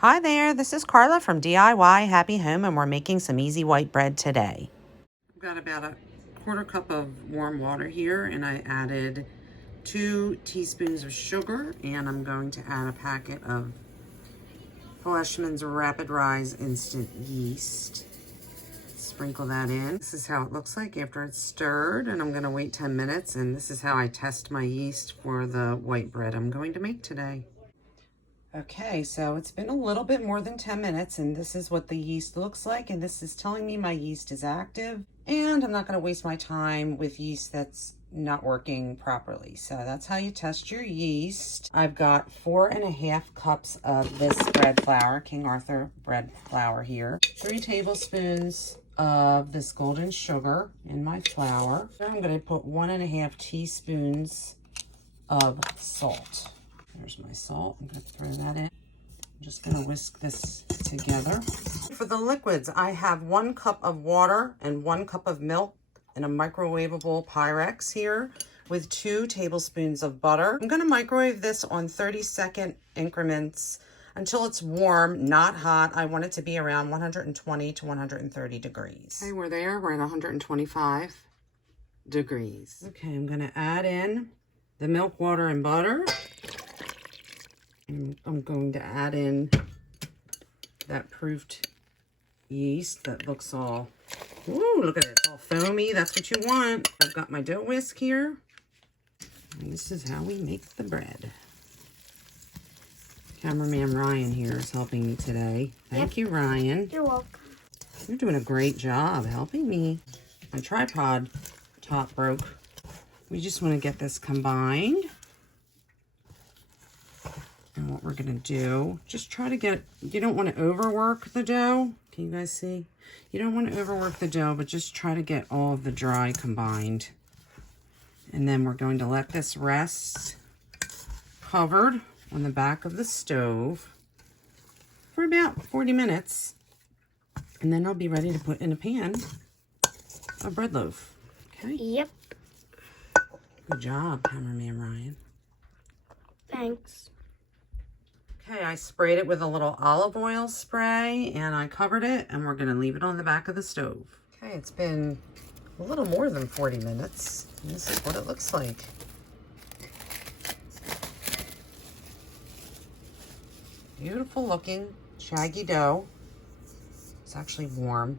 Hi there, this is Carla from DIY Happy Home, and we're making some easy white bread today. I've got about a quarter cup of warm water here, and I added 2 teaspoons of sugar, and I'm going to add a packet of Fleischmann's Rapid Rise Instant Yeast. Sprinkle that in. This is how it looks like after it's stirred, and I'm gonna wait 10 minutes, and this is how I test my yeast for the white bread I'm going to make today. Okay, so it's been a little bit more than 10 minutes, and this is what the yeast looks like, and this is telling me my yeast is active, and I'm not going to waste my time with yeast that's not working properly. So that's how you test your yeast. I've got 4.5 cups of this bread flour, King Arthur bread flour here, 3 tablespoons of this golden sugar in my flour. Then I'm going to put 1.5 teaspoons of salt. There's my salt. I'm going to throw that in. I'm just going to whisk this together. For the liquids, I have 1 cup of water and 1 cup of milk in a microwavable Pyrex here with 2 tablespoons of butter. I'm going to microwave this on 30-second increments until it's warm, not hot. I want it to be around 120 to 130 degrees. Okay, we're there. We're at 125 degrees. Okay, I'm going to add in the milk, water, and butter. I'm going to add in that proofed yeast that looks all, ooh, look at it, it's all foamy. That's what you want. I've got my dough whisk here. And this is how we make the bread. Cameraman Ryan here is helping me today. Thank you, Ryan. You're welcome. You're doing a great job helping me. My tripod top broke. We just want to get this combined. And what we're going to do, just try to get, you don't want to overwork the dough. Can you guys see? You don't want to overwork the dough, but just try to get all of the dry combined. And then we're going to let this rest covered on the back of the stove for about 40 minutes. And then I'll be ready to put in a pan a bread loaf. Okay? Yep. Good job, Cameraman Ryan. Thanks. Okay, I sprayed it with a little olive oil spray, and I covered it, and we're going to leave it on the back of the stove. Okay, it's been a little more than 40 minutes, and this is what it looks like. Beautiful looking, shaggy dough. It's actually warm.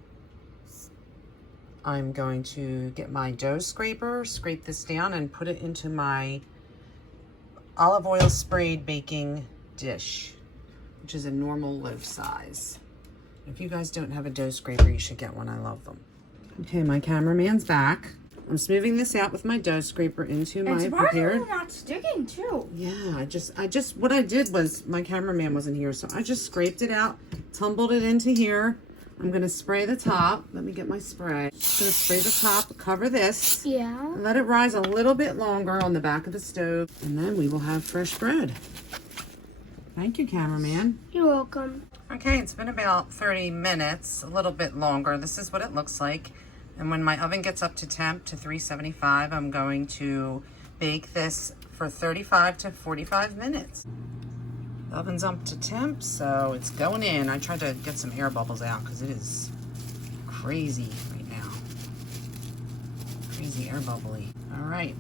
I'm going to get my dough scraper, scrape this down, and put it into my olive oil sprayed baking dish, which is a normal loaf size. If you guys don't have a dough scraper, you should get one. I love them. Okay, my cameraman's back. I'm smoothing this out with my dough scraper into my prepared. It's not sticking too. Yeah, I just, what I did was, my cameraman wasn't here, so I just scraped it out, tumbled it into here. I'm gonna spray the top. Let me get my spray. Just gonna spray the top, cover this. Yeah. And let it rise a little bit longer on the back of the stove, and then we will have fresh bread. Thank you, cameraman. You're welcome. Okay, it's been about 30 minutes, a little bit longer. This is what it looks like. And when my oven gets up to temp to 375, I'm going to bake this for 35 to 45 minutes. The oven's up to temp, so it's going in. I tried to get some air bubbles out because it is crazy right now. Crazy air bubbly. All right,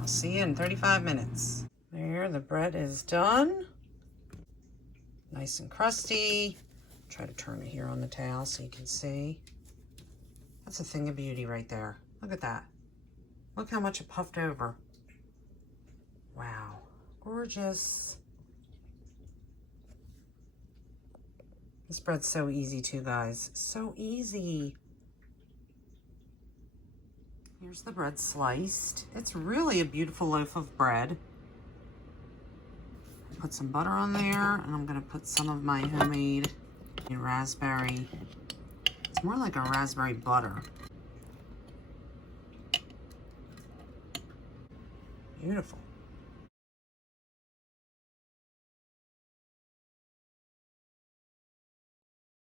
I'll see you in 35 minutes. There, the bread is done. Nice and crusty. Try to turn it here on the towel so you can see. That's a thing of beauty right there. Look at that. Look how much it puffed over. Wow, gorgeous. This bread's so easy too, guys. So easy. Here's the bread sliced. It's really a beautiful loaf of bread. Put some butter on there, and I'm gonna put some of my homemade raspberry. It's more like a raspberry butter. Beautiful.